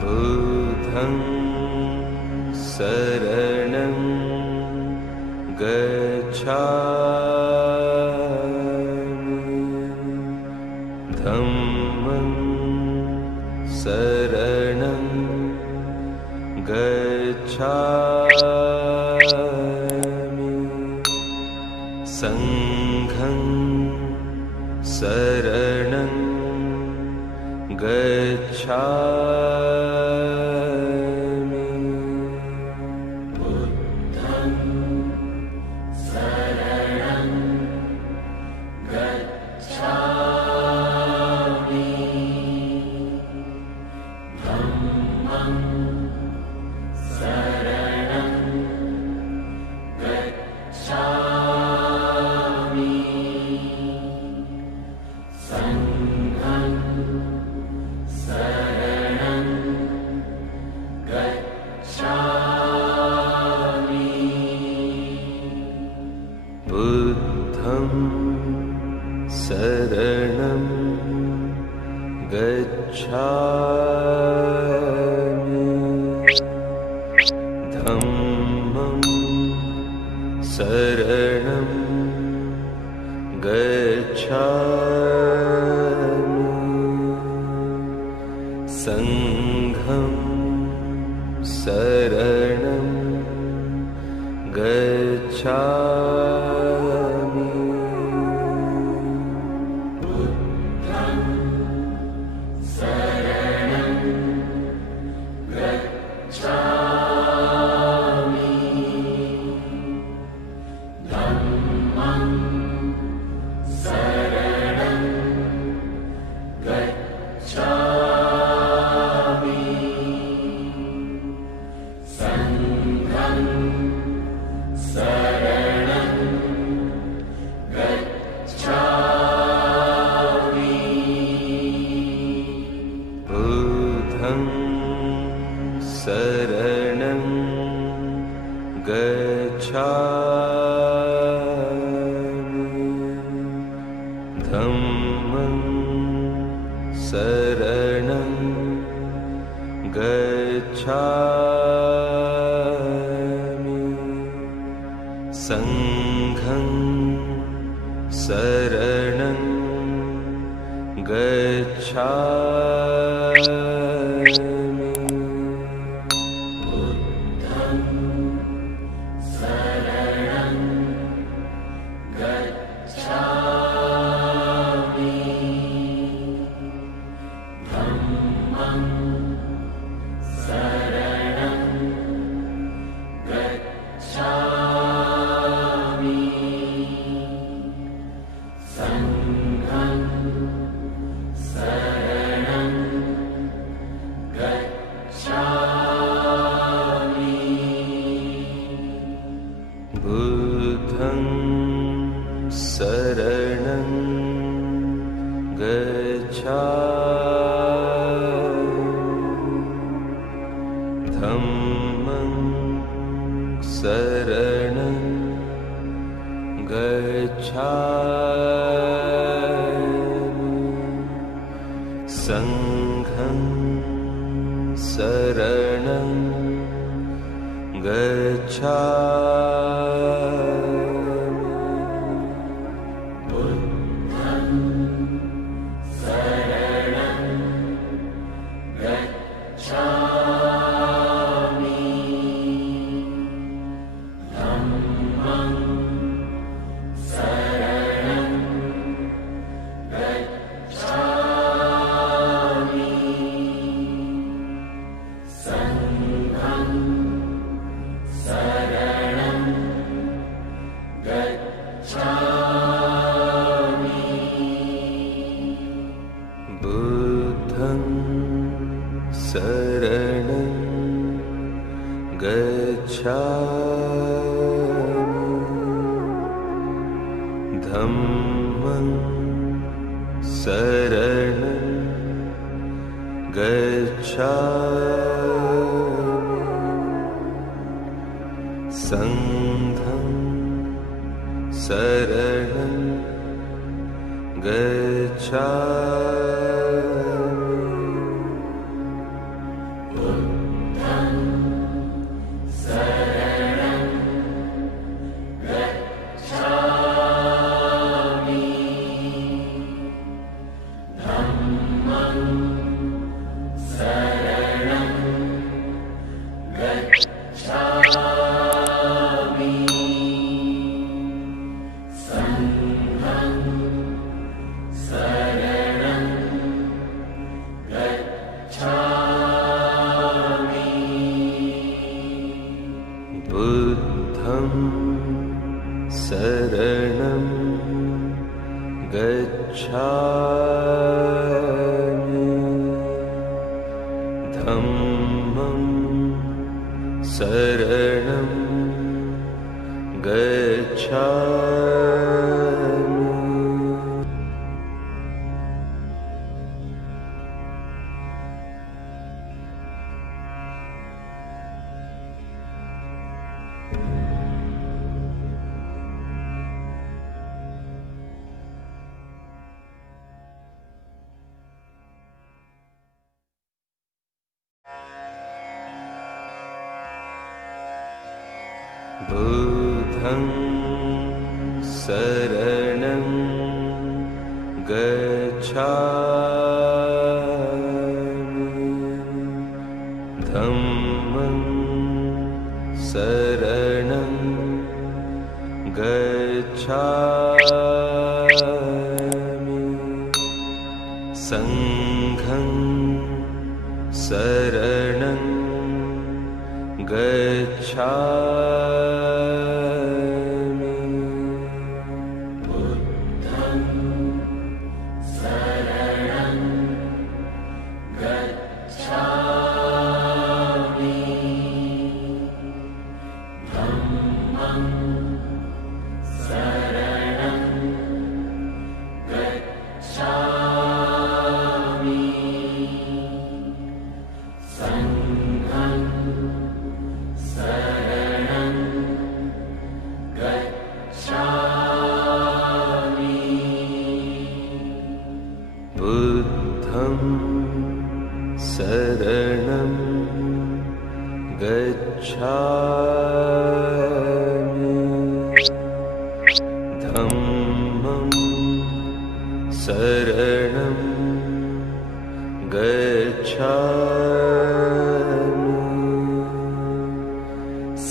बुद्धं शरणं गच्छामि धम्मं शरणं गच्छामि संघं शरणं गच्छामि बुद्धं शरणं गच्छामि धम्मं शरणं गच्छामि संघं शरणं गच्छामि बुद्धं शरणं गच्छामि धम्मं शरणं गच्छामि संघं शरणं गच्छामि बुद्धं शरणं गच्छामि धम्मं शरणं गच्छामि संघं शरणं गच्छामि बुद्धं शरणं गच्छामि धम्मं शरणं गच्छामि संघं शरणं गच्छामि बुद्धं शरणं गच्छामि धम्मं शरणं गच्छामि संघं शरणं गच्छामि बुद्धं शरणं गच्छामि धम्मं शरणं गच्छामि संघं शरणं गच्छामि बुद्धं शरणं गच्छामि धम्मं शरणं गच्छामि संघं शरणं गच्छामि बुद्धं शरणं गच्छामि धम्मं शरणं गच्छामि संघं शरणं गच्छामि शरणं गच्छामि बुद्धं शरणं गच्छामि धम्मं शरणं गच्छामि बुद्धं शरणं गच्छामि धम्मं शरणं गच्छामि संघं शरणं गच्छामि बुद्धं शरणं गच्छामि धम्मं शरणं गच्छामि संघं शरणं गच्छामि बुद्धं शरणं गच्छामि धम्मं शरणं गच्छामि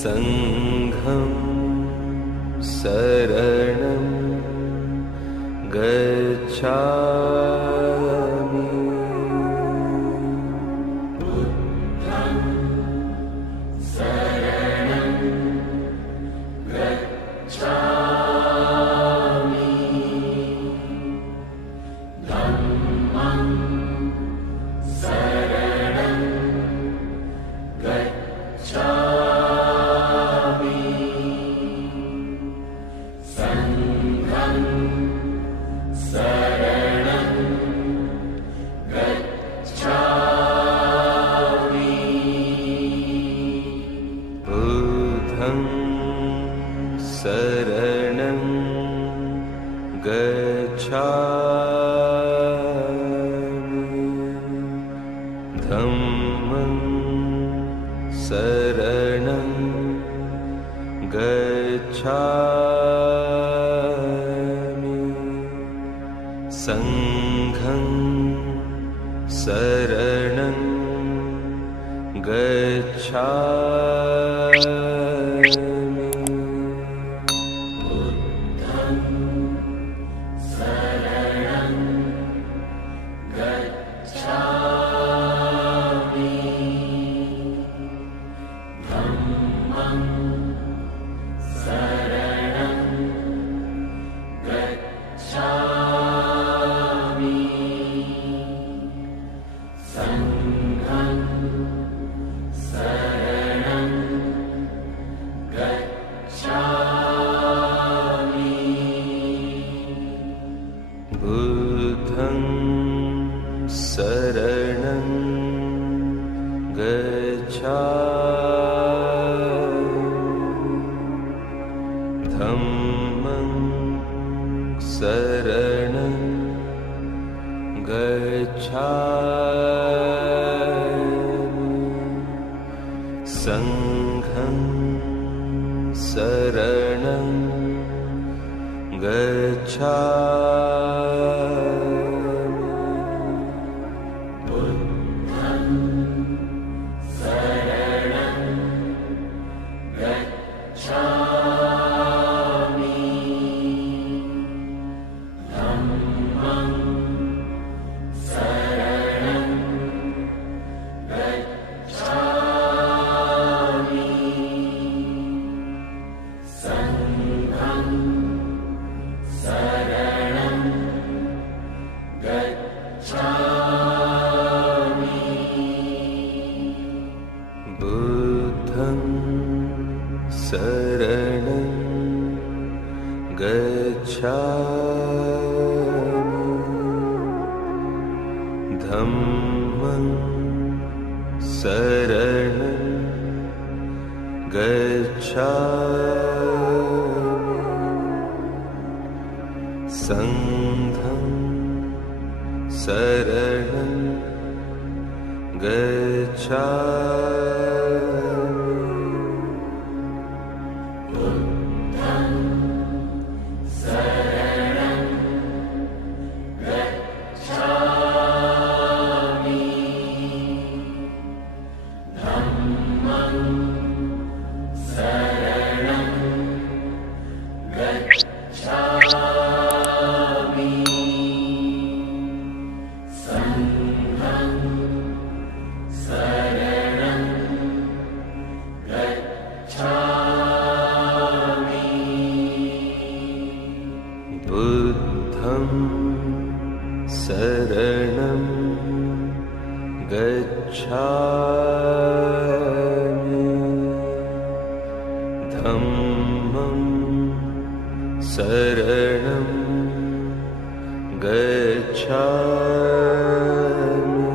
संघं शरणं गच्छामि बुद्धं शरणं गच्छामि धम्मं शरणं गच्छामि संघं शरणं गच्छामि बुद्धं शरणं गच्छामि धम्मं शरणं गच्छामि संघं शरणं गच्छामि बुद्धं शरणं गच्छामि धम्मं शरणं गच्छामि संघं शरणं गच्छामि बुद्धं शरणं गच्छामि धम्मं शरणं गच्छामि संघं शरणं गच्छामि बुद्धं शरणं गच्छामि धम्मं बुद्धं शरणं गच्छामि धम्मं शरणं गच्छामि संघं शरणं बुद्धं शरणं गच्छामि धम्मं शरणं गच्छामि संघं शरणं गच्छामि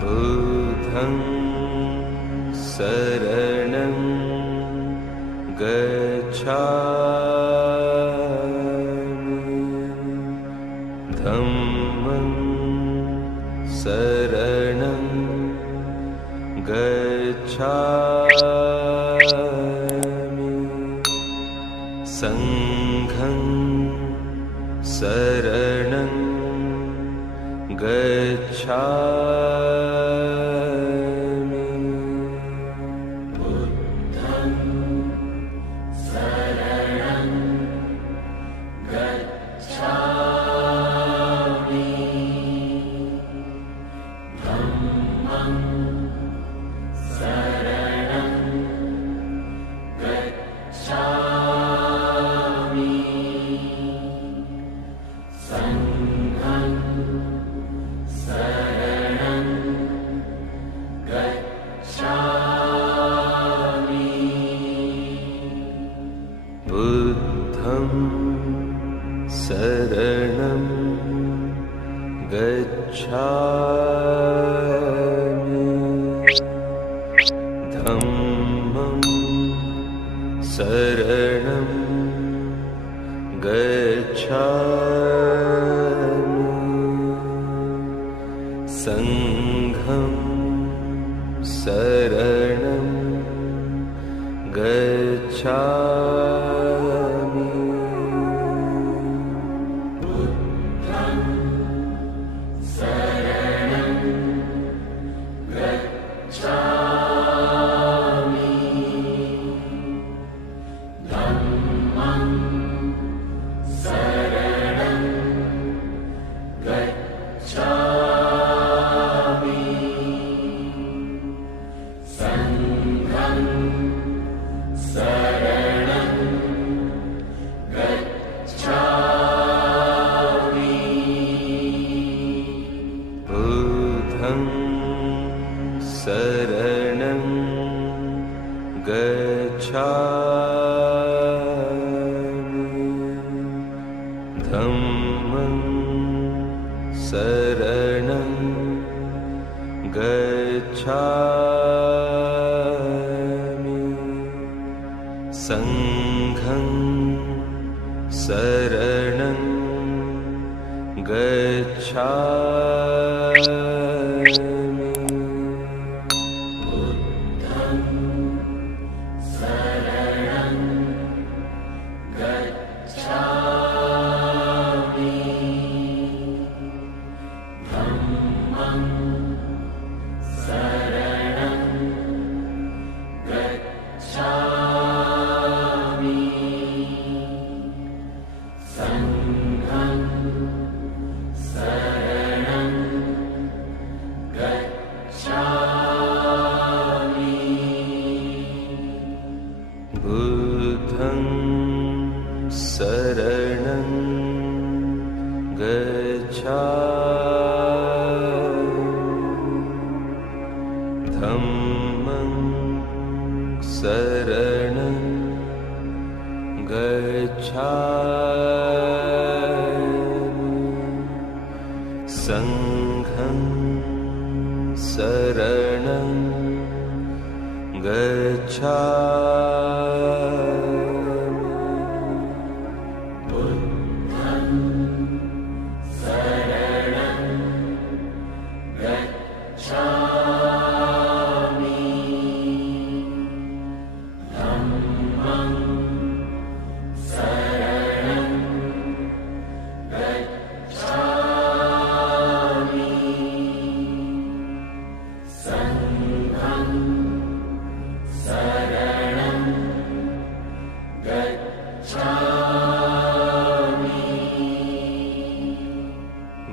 बुद्धं शरणं गच्छामि धम्मं शरणं गच्छामि संघं शरणं गच्छामि बुद्धं शरणं गच्छामि धम्मं शरणं गच्छामि संघं शरणं गच्छामि बुद्धं शरणं गच्छामि धम्मं शरणं गच्छामि संघं शरणं गच्छामि बुद्धं शरणं गच्छामि धम्मं शरणं गच्छामि संघं शरणं गच्छामि बुद्धं शरणं गच्छामि धम्मं शरणं धम्मं शरणं गच्छामि संघं शरणं गच्छामि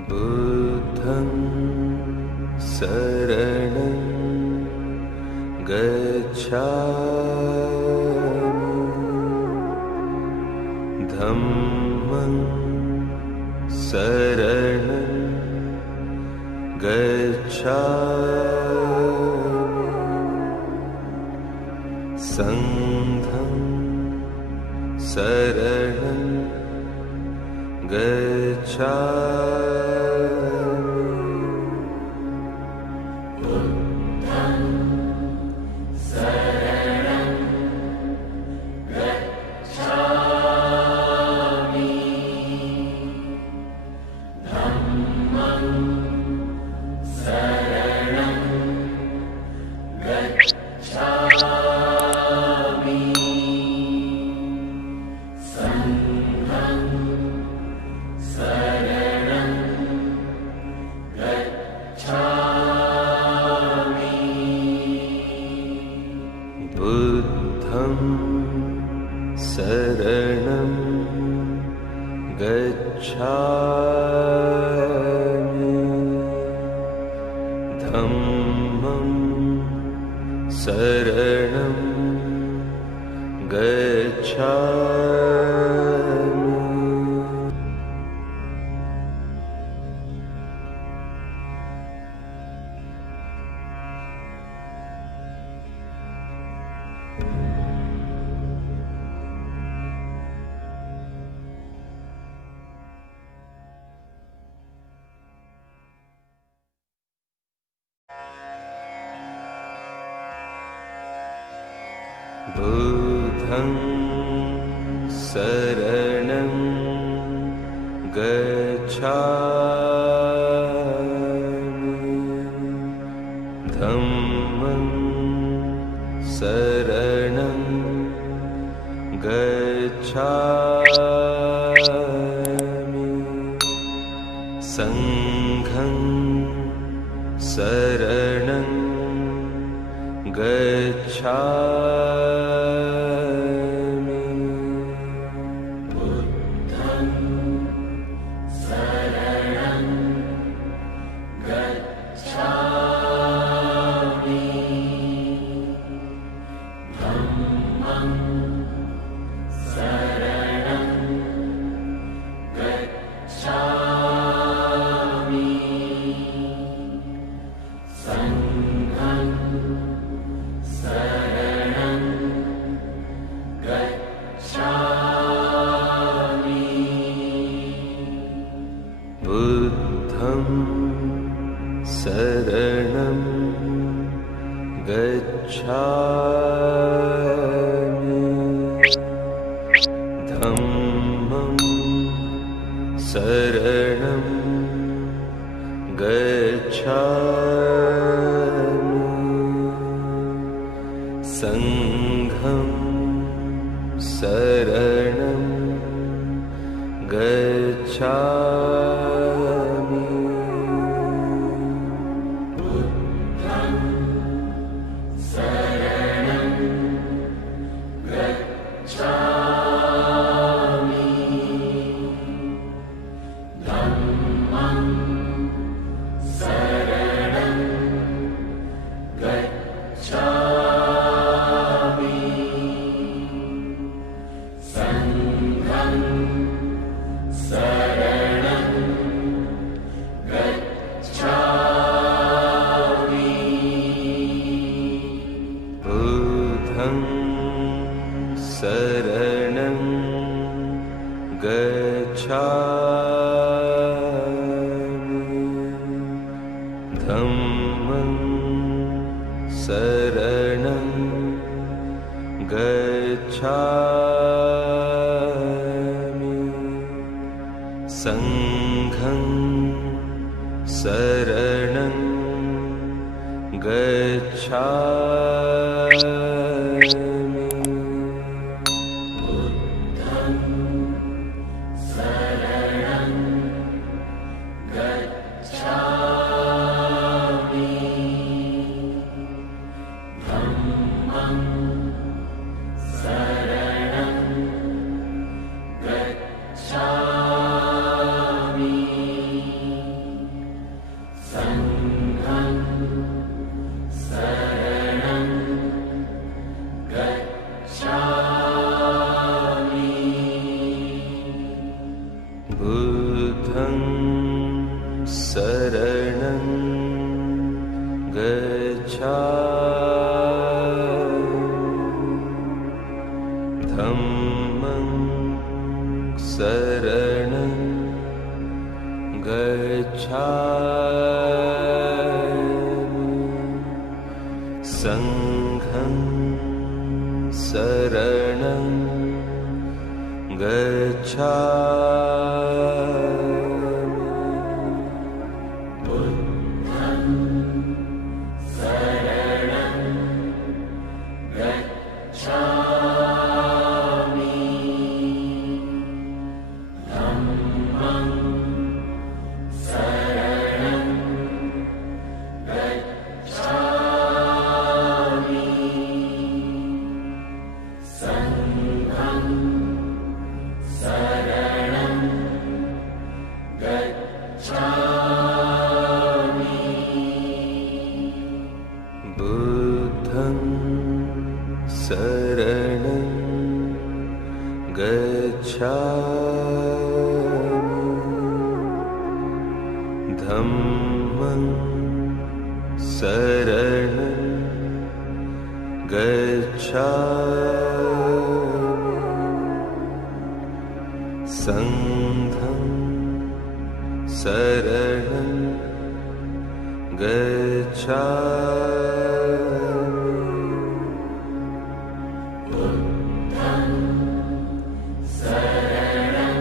बुद्धं शरणं गच्छामि धम्मं शरणं गच्छामि संघं शरणं गच्छामि बुद्धं शरणं गच्छामि धम्मं शरणं गच्छामि संघं शरणं गच्छामि बुद्धं शरणं गच्छामि धम्मं शरणं गच्छामि संघं शरणं गच्छामि बुद्धं शरणं गच्छामि धम्मं शरणं गच्छामि बुद्धं शरणं गच्छामि धम्मं शरणं गच्छामि संघं शरणं गच्छामि बुद्धं शरणं गच्छामि धम्मं शरणं गच्छामि संघं शरणं गच्छामि बुद्धं शरणं गच्छामि धम्मं शरणं गच्छामि संघं शरणं गच्छामि बुद्धं शरणं गच्छामि धम्मं शरणं गच्छामि संघं शरणं शरणं गच्छामि धम्मं शरणं गच्छामि संघं शरणं गच्छामि बुद्धं शरणं गच्छामि धम्मं शरणं गच्छामि संघं शरणं गच्छामि बुद्धं शरणं गच्छामि धम्मं शरणं गच्छामि संघं शरणं गच्छामि बुद्धं शरणं गच्छामि धम्मं शरणं गच्छामि संघं शरणं गच्छामि बुद्धं शरणं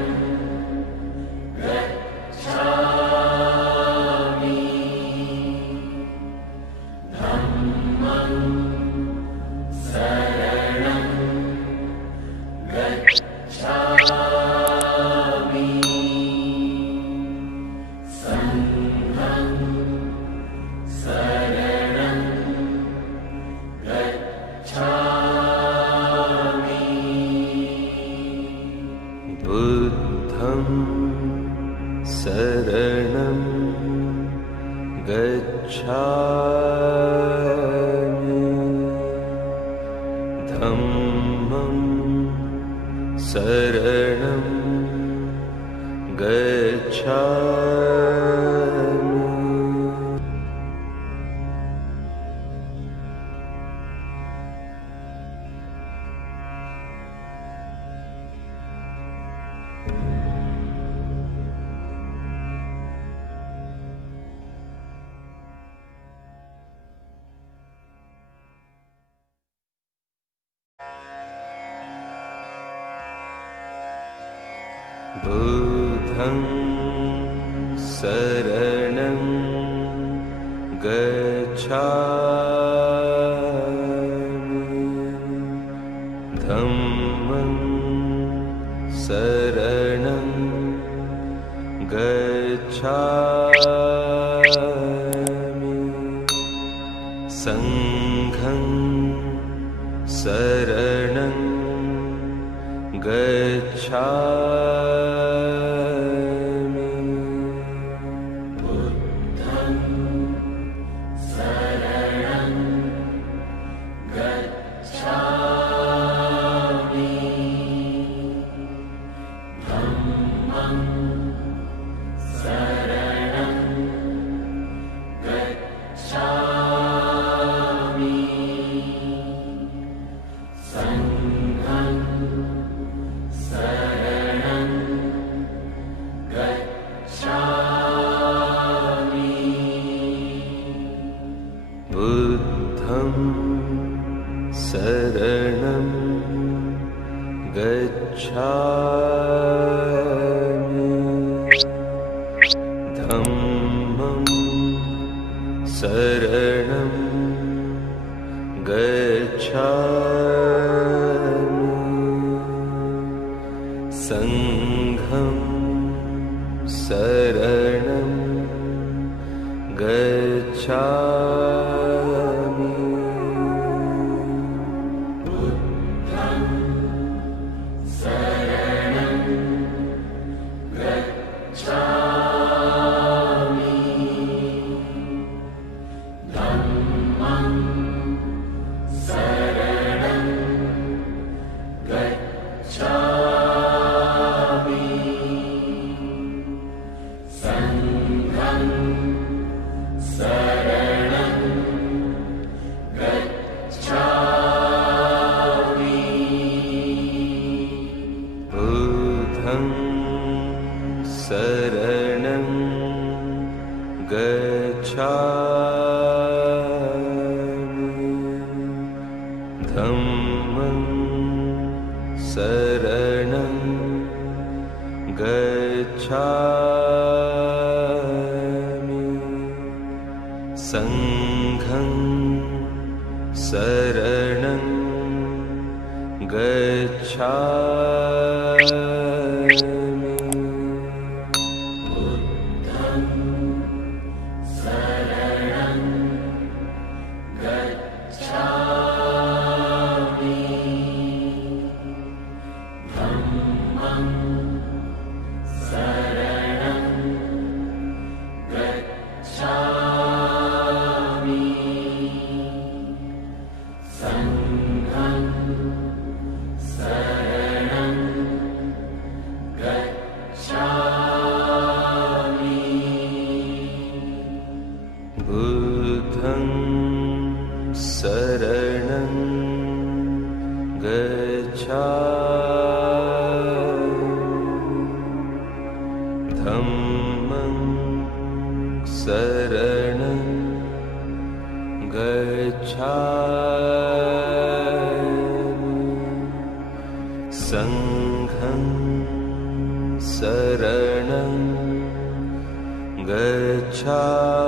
गच्छामि धम्मं शरणं गच्छामि संघं शरणं गच्छामि बुद्धं शरणं गच्छामि धम्मं शरणं गच्छामि संघं शरणं गच्छामि बुद्धं शरणं गच्छामि धम्मं शरणं बुद्धं शरणं गच्छामि धम्मं शरणं गच्छामि संघं शरणं गच्छामि बुद्धं शरणं गच्छामि धम्मं शरणं गच्छामि संघं शरणं गच्छामि धम्मं शरणं गच्छामि संघं शरणं गच्छामि बुद्धं शरणं गच्छामि धम्मं शरणं गच्छामि संघं शरणं गच्छामि बुद्धं शरणं गच्छामि धम्मं शरणं गच्छामि संघं शरणं गच्छामि बुद्धं शरणं गच्छामि धम्मं शरणं गच्छामि संघं शरणं गच्छामि बुद्धं शरणं गच्छामि धम्मं शरणं गच्छामि संघं शरणं गच्छामि